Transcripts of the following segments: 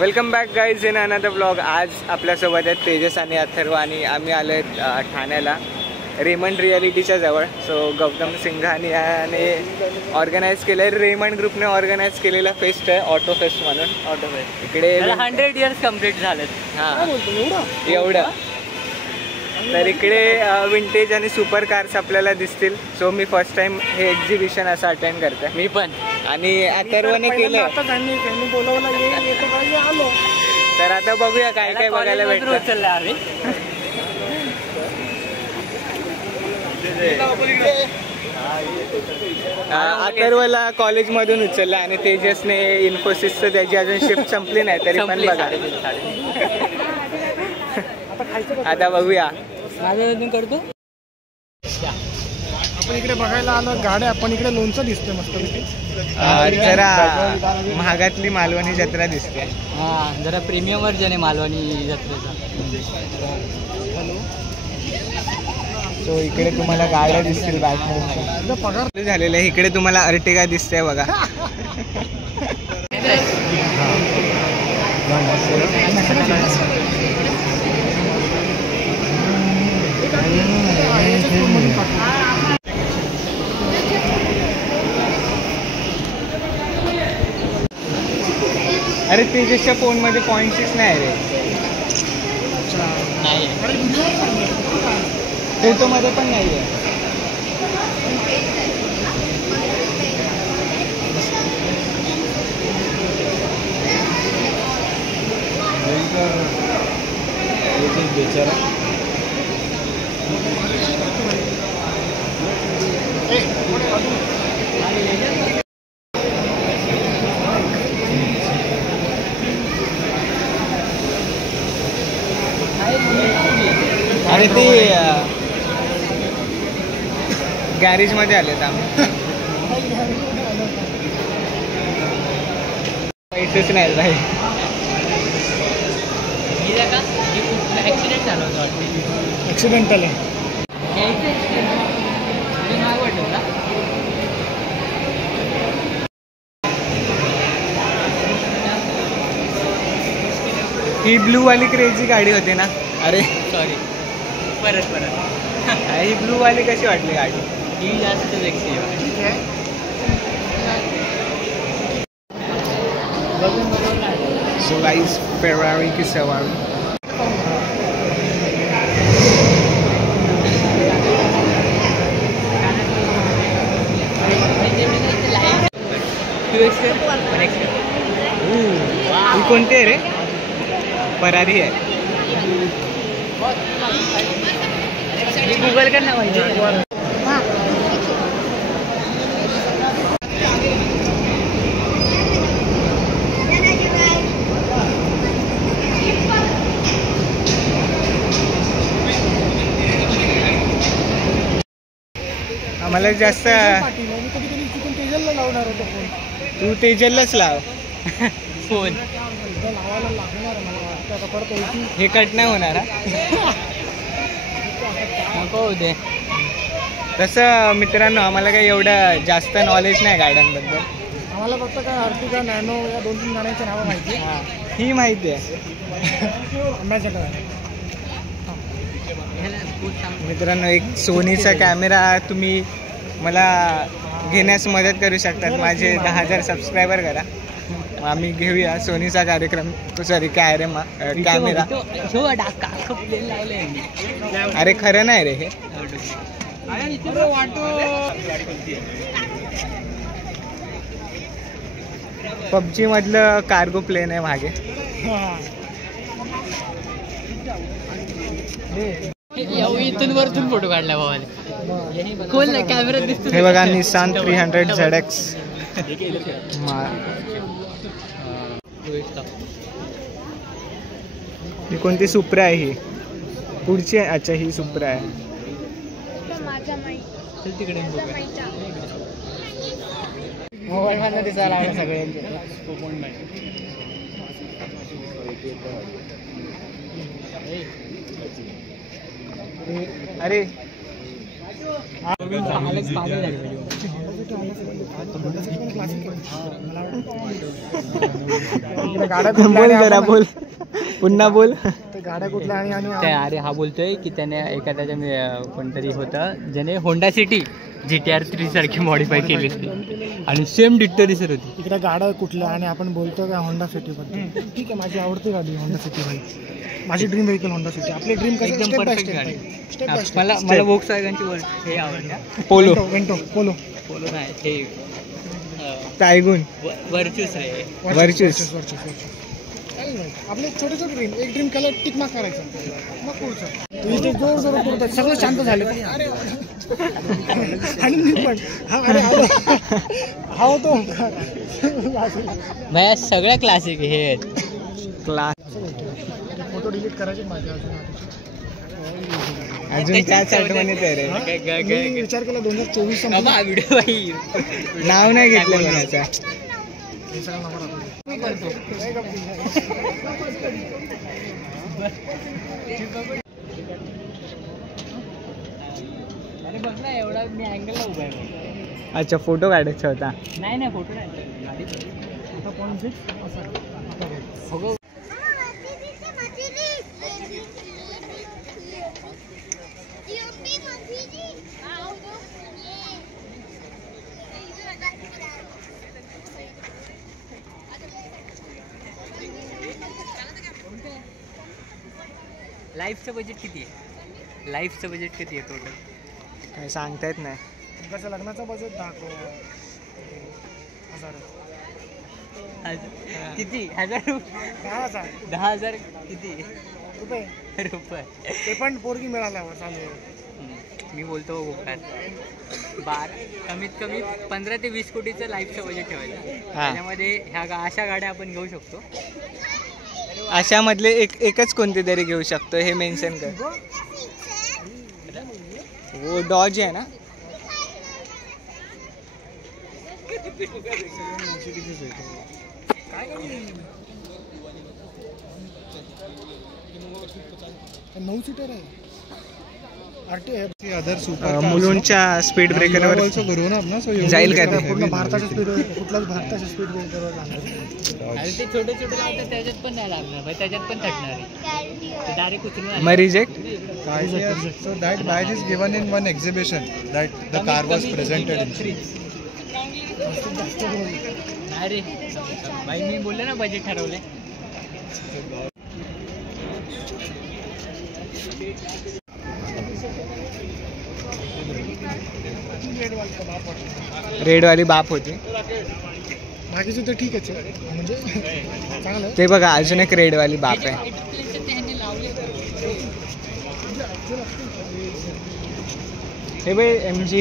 Welcome back guys in another blog. आज आपल्यासोबत आहेत तेजस आणि अथर्व आणि आम्ही आलो आहेत ठाण्याला रेमंड रियालिटीच्या जवळ. सो गौतम सिंघानी याने ऑर्गनाईज केलं आहे, रेमंड ग्रुपने ऑर्गनाईज केलेला फेस्ट आहे, ऑटो फेस्ट म्हणून. ऑटो फेस्ट इकडे 100 इयर्स कम्प्लीट झालेत. हां एवढं. तर इकडे विंटेज आणि सुपर कार्स आपल्याला दिसतील. सो मी फर्स्ट टाइम हे एक्झिबिशन असं अटेंड करते. मी पण. आणि अथर्वने केलं. तर आता बघूया काय काय बघायला भेटतं. उचललं आम्ही. अथर्वला कॉलेजमधून उचललं आणि तेजसने इन्फोसिसचं त्याची अजून शिफ्ट संपली नाही तरी पण बघा. आता बघूया. करतो आपण इकडे बघायला आलो गाड्या. आपण इकडे लोणचं दिसतोय मस्त. जरा महागातली मालवणी जत्रा दिसते. हां, जरा प्रीमियम वर्जन आहे मालवणी जत्रेचा. सो इकडे तुम्हाला गाड्या दिसतील बॅटमॅनच्या. पगार झालेलं आहे. इकडे तुम्हाला अर्टिगा दिसते बघा. अरे तेजसच्या फोनमध्ये 0.6 नाही रे. फोटोमध्ये पण नाही आहे. आणि ते गॅरेज मध्ये आलेत आम्ही. पैसेच नाही भाई. ऍक्सिडेंट झाला होता. ऍक्सिडेंटल आहे. ही ब्लू वाली क्रेझी गाडी होती ना. अरे सॉरी, परत ही ब्लू वाली कशी वाटली गाडी? ही जास्त सेक्सी आहे. सो गाइस फेरारी की सवारी. ही कोणती आहे रे? फरारी आहे. गूगल करना पाहिजे. आम्हाला जास्त तेजलला लावणार होतो फोन. तू तेजललाच लाव फोन. लावायला लागणार मला वाटतं. आता परत हे कट नाही होणार. नको होते. तसं मित्रांनो आम्हाला काही एवढं जास्त नॉलेज नाही गाड्यांबद्दल. आम्हाला फक्त काय अर्टिगा नॅनो या 2-3 गाड्यांची नावं माहिती. ही माहिती आहे मित्रांनो. एक सोनीचा कॅमेरा तुम्ही मला घेण्यास मदत करू शकतात. माझे 10,000 सबस्क्रायबर करा. आम्ही घेऊया सोनीचा कार्यक्रम. Sorry camera. अरे खरं नाही रे हे. पबजी मधलं कार्गो प्लेन आहे मागे. इथून वरतून फोटो काढला भावाने. खोल ना कॅमेरा दिसतो. हे बघा निसान 300 ZX. ही कोणती सुप्रा आहे? ही पुढची आहे. अच्छा ही सुप्रा आहे. मोबाईल मधनं दिसायला लागला सगळ्यांचे. अरे सिटी होंडा सिटी पण क्लासिक आहे. मला गाड्या बोल जरा बोल पुन्हा बोल. गाड्या कुठल्या आणि अरे हा बोलतोय की त्याने एखाद्याच्या कोणतरी होतं ज्याने होंडा सिटी GTR 3 सारखी मॉडीफाय केली होती आणि सेम डिट्टो दिसत होती. इकडे गाड्या कुठल्या आणि आपण बोलतो का होंडा सिटी बद्दल. ठीक आहे, माझी आवडती गाडी होंडा सिटी भाई. माझी ड्रीम व्हेकल होंडा सिटी. आपली ड्रीम एकदम परफेक्ट गाडी. Step by step. मला Volkswagenची हे आवडतं. पोलो पोलो नाही हे टायगून वर्चूस आहे. वर्चूस. आपले छोटे छोटे ड्रीम. एक ड्रीम केलं टिक मार्क करायचं मग पुढचं. इथे जोर जोर करतात सगळं शांत झाले. अरे आणि मी पण हा होतो माझ्या सगळ्या क्लासिक हे आहेत. क्लास. फोटो डिलीट करायचे माझे अजून त्याच आठवणीत आहे रे. मी विचार केला 2024 व्हिडिओ नाव नाही घेतलं कोणाचा. अरे बघ ना एवढा मी अँगलला उभा आहे. अच्छा फोटो काढायचा होता. नाही फोटो नाही. लाईफचं बजेट किती आहे टोटल? काही सांगता येत नाही. कसं लग्नाचं बजेट 10,000 किती? 10,000 किती रुपये? ते पण पोरगी मिळाल्यावर चालू. मी बोलतो कमीत कमी 15 ते 20 कोटीचं लाईफचं बजेट ठेवायचं. त्याच्यामध्ये अशा गाड्या आपण घेऊ शकतो. अशामधले एकच कोणती तरी घेऊ शकतो हे मेन्शन कर. वो डॉज आहे ना. नऊ सीटर आहे. मुलुंडच्या स्पीड ब्रेकरवर जाईल का ते? पूर्ण भारताच्या स्पीड कुठल्याच भारताच्या स्पीड ब्रेकरवर लागणार. आणि ते छोटे लावतात त्याच्यात पण नाही लागणार, त्याच्यात पण थकणार आहे. डायरेक्ट उचलून मग reject. So that badge is given in one exhibition that the car was presented in. अरे भाई मी बोललो ना बजेट ठरवले. रेड वाली बाप होती. बाकीचं तर ठीकच आहे म्हणजे चांगलं. ते बघा अजून एक रेड वाली बाप आहे. हे बाई MG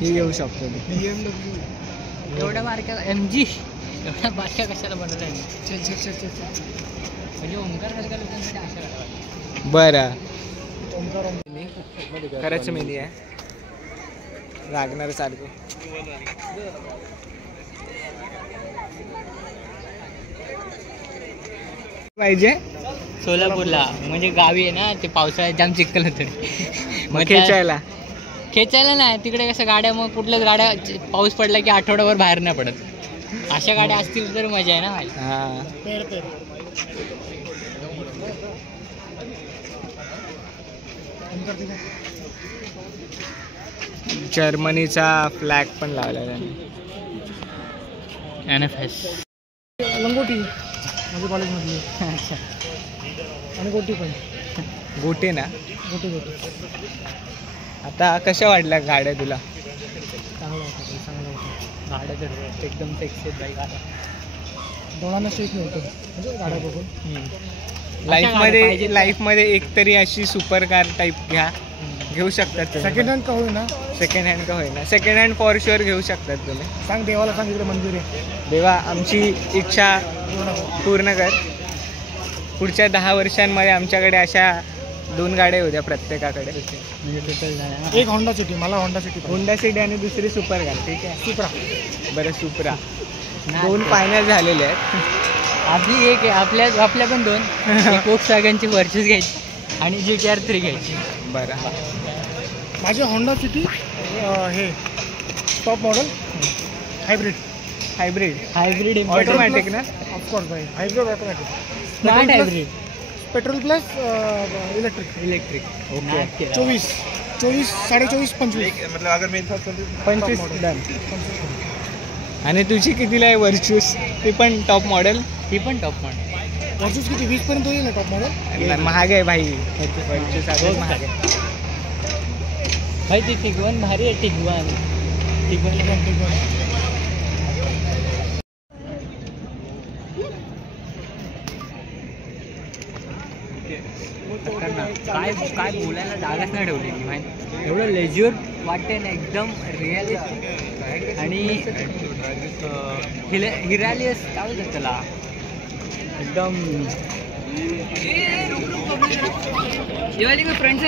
ही घेऊ शकतो. एवढ्या बारक्या MG एवढ्या बारक्या कशाला बनवल्या म्हणजे ओंकार सारख्या लोकांसाठी आशा करावं. बरं खरंच मिली आहे लागणार सारखं. पाहिजे सोलापूरला म्हणजे गावी आहे ना ते पावसाळ्यात जाम चिखल होतं. मग खेचायला नाही तिकडे कसं गाड्या मग कुठल्याच गाड्या पाऊस पडला की आठवड्याभर बाहेर नाही पडत. अशा गाड्या असतील तर मजा आहे ना भाई. जर्मनीचा फ्लॅग पण लावला त्यांनी. NFS लंगोटी माझ्या कॉलेजमधली. आणि गोटी पण गोटे ना. गोटी आता कशा वाटल्या गाड्या तुला? चांगलं होतं. गाड्या तर एकदम सेक्सी बाईक. डोळ्यांना शेक नव्हतं म्हणजे गाड्या बघून. लाईफमध्ये एक तरी अशी सुपर कार टाईप घेऊ शकतात. सेकंड हँड का होईना. सेकंड हँड फॉर शुअर घेऊ शकतात तुम्ही. सांग देवाला सांग इकडे मंदिर आहे. देवा आमची इच्छा पूर्ण कर. पुढच्या 10 वर्षांमध्ये आमच्याकडे अशा 2 गाड्या होत्या प्रत्येकाकडे. एक होंडा सिटी. मला होंडा सिटी आणि दुसरी सुपर कार. ठीक आहे सुपरा. बरं सुपरा. 2 फायनल झालेले आहेत. आपली एक आहे आपल्या पण 2. एक Volkswagenची वर्चूस घ्यायची आणि GTR 3 घ्यायची. बरं. माझी होंडा सिटी हे top model hybrid hybrid automatic ना? ऑफकोर्स भाई, hybrid automatic smart hybrid petrol plus electric. Okay. 24 24.5 25 मतलब अगर मेरे साथ 25 डन. आणि तुझी कितीला आहे वर्च्यूस? ती पण टॉप मॉडेल? ती पण टॉप मॉडेल. वर्चूस किती 20 पर्यंत होईल ना टॉप मॉडेल? महाग आहे भाई वर्च्यूस, आधीच महाग आहे. भाई ती टिगवान भारी आहे. टिगवान काय बोलायला जागाच नाही ठेवली ती माहिती. एवढं लेज्युअर वाटते ना, एकदम रिअलिस्टिक आणि हिरालियस काय बोलतात त्याला, एकदम फ्रेंड्स.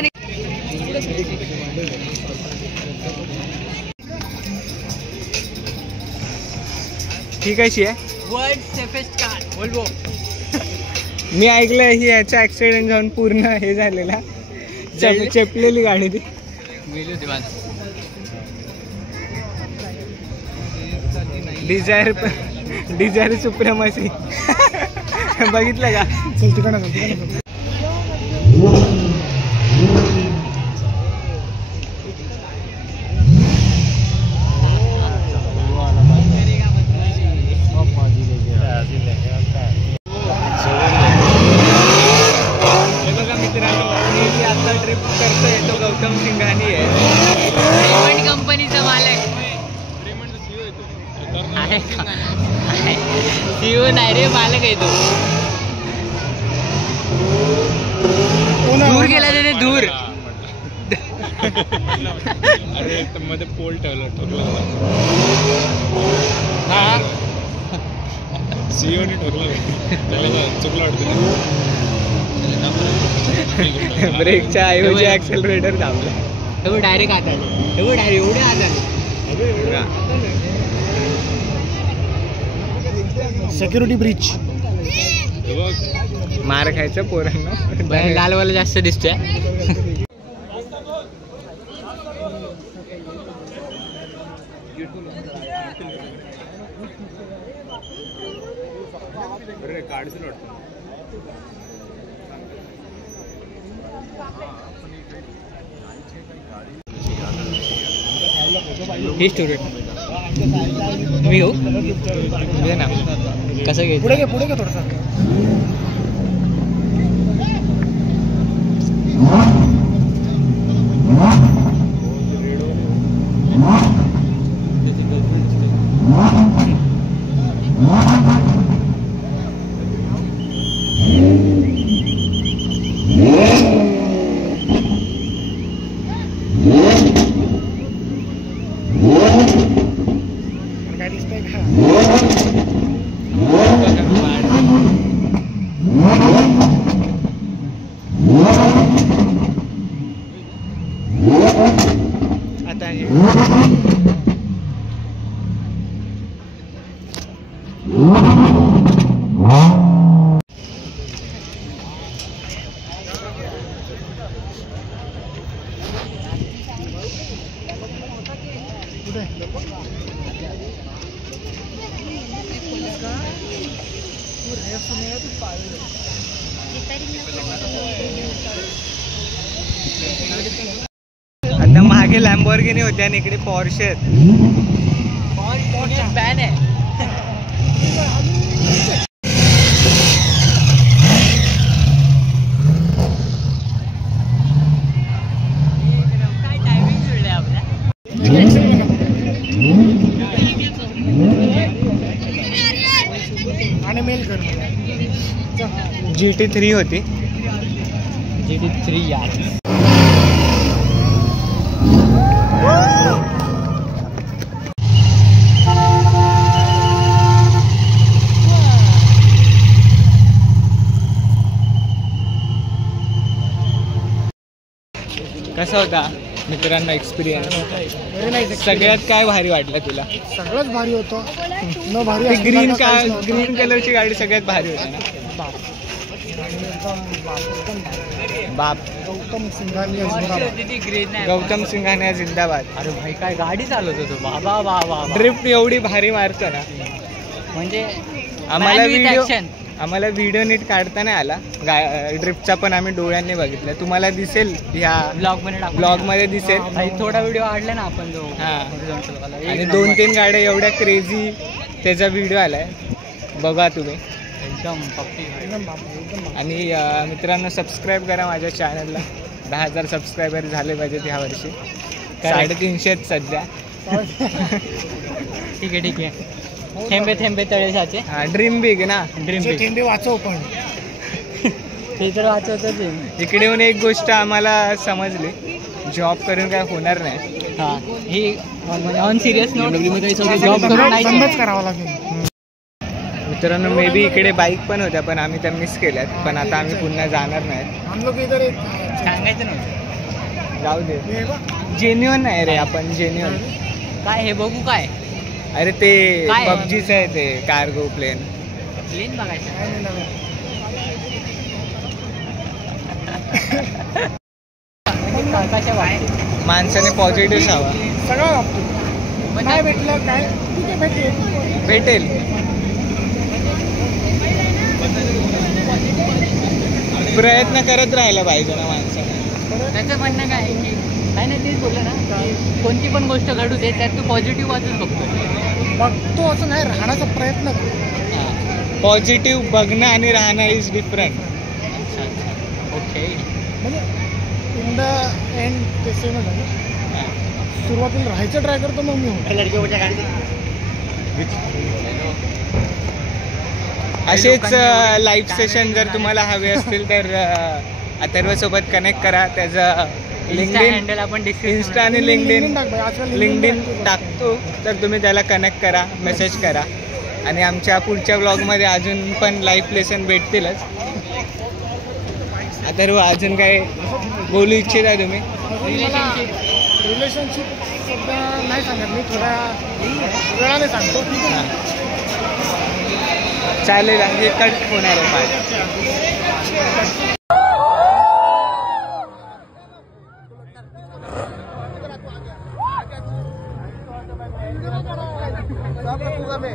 ही कशी आहे? World safest car Volvo. मी ऐकलं ही याचा ऍक्सिडेंट जाऊन पूर्ण हे झालेला, चेपलेली गाडी ती. मेली होती माझं. डिझायर सुप्रेमसी बघितलं का? चल तिकडे ट्रिप करतोय तो गौतम सिंघानी आहे. रेमंड कंपनीचा मालक आहे का? CEO नाही रे, मालक आहे तो. दूर गेला त्याने, दूर. अरे मध्ये पोल ठेवला ठोकला. हा CEO ने ठोकला त्याला चुकला वाटतं. ब्रेकच्या ऐवजी ऍक्सेलरेटर दाबला. तो डायरेक्ट आत आलो. एवढे आत आलो. सिक्युरिटी ब्रीच. मार खायचं पोरांना. लालवाला जास्त दिसतोय. ही स्टुडंट मी हो ना, कसं घ्यायचं? पुढे घे थोडंसं. काय दिसतंय का? आता आता मागे लॅम्बोर्गिनी होत्या आणि इकडे पॉर्शे आहेत. बॅन आहे. काय टायमिंग जुळले आपल्या. आणि मेल कर. GT3 होती. GT3 यार. कसा होता मित्रांनो एक्सपिरियन्स? Very nice. सगळ्यात काय भारी वाटलं तुला? सगळंच भारी होतं. न भारी ती असलेला काहीच नव्हतं. ग्रीन कलरची गाडी सगळ्यात भारी होती ना? एकदम बाप गौतम सिंघानिया जिंदाबाद. गौतम सिंघानिया जिंदाबाद. अरे भाई काय गाडी चालवत होतो बाबा बाबा. ड्रिफ्ट एवढी भारी मारतो ना, म्हणजे आम्हाला व्हिडिओ नीट काढता नाही आला ड्रिफ्टचा, पण आम्ही डोळ्यांनी बघितलं. तुम्हाला दिसेल ह्या ब्लॉग मध्ये दिसेल. थोडा व्हिडिओ काढला ना आपण जो. हा, आणि 2-3 गाड्या एवढ्या क्रेझी त्याचा व्हिडिओ आलाय, बघा तुम्ही. एकदम आणि मित्रांनो सबस्क्राईब करा माझ्या चॅनलला. 10,000 सबस्क्रायबर झाले पाहिजेत ह्या वर्षी. 350 सध्या. ठीक आहे. थेंबे थेंबे तळे साचे. हा, ड्रीम बिग ना. Dream big. थेंबे वाचव पण. ते तर वाचवतच. इकडे येऊन एक गोष्ट आम्हाला समजली, जॉब करून काय होणार नाही. हा, ही ऑन सिरियस नोट जॉब करून नाही बंदच करावं लागेल. मित्रांनो मे बी इकडे बाईक पण होत्या, पण आम्ही त्या मिस केल्यात. पण आता आम्ही पुन्हा जाणार नाही. हम लोग इधर एक सांगायचं नव्हतं. जाऊ दे, जेन्युअन आहे रे आपण, जेन्युअन. काय हे बघू काय. अरे ते काय? पबजीचं आहे ते कार्गो प्लेन. प्लेन बघायचं. माणसाने पॉझिटिव्ह हवा. सगळं वापतो. काय भेटलं काय ठीक आहे, भेटेल. प्रयत्न करत राहायला पाहिजे ना माणसाने. त्याचं म्हणणं काय आहे की काय नाही, तेच बोललं ना की कोणती पण गोष्ट घडू दे त्यात तू पॉझिटिव्ह वाचून बघतो असं नाही, राहण्याचा प्रयत्न कर. पॉझिटिव्ह बघणं आणि राहणं इज डिफरंट. ओके. म्हणजे इन द एंड ते सेमच आहे. सुरुवातीला राहायचं ट्राय करतो, मग मी असेच लाईव्ह सेशन जर तुम्हाला हवे असतील तर अथर्वसोबत कनेक्ट करा. त्याचं हँडल आपण इन्स्टा आणि लिंक्डइन टाकतो, तर तुम्ही त्याला कनेक्ट करा, मेसेज करा. आणि आमच्या पुढच्या ब्लॉगमध्ये अजून पण लाईव्ह लेसन भेटतीलच. अथर्व अजून काय बोलू इच्छिता तुम्ही? रिलेशनशिप सध्या नाही सांगत मी, थोड्या वेळाने सांगतो. चालेल, आणखी कट होणार आहे पाहिजे. में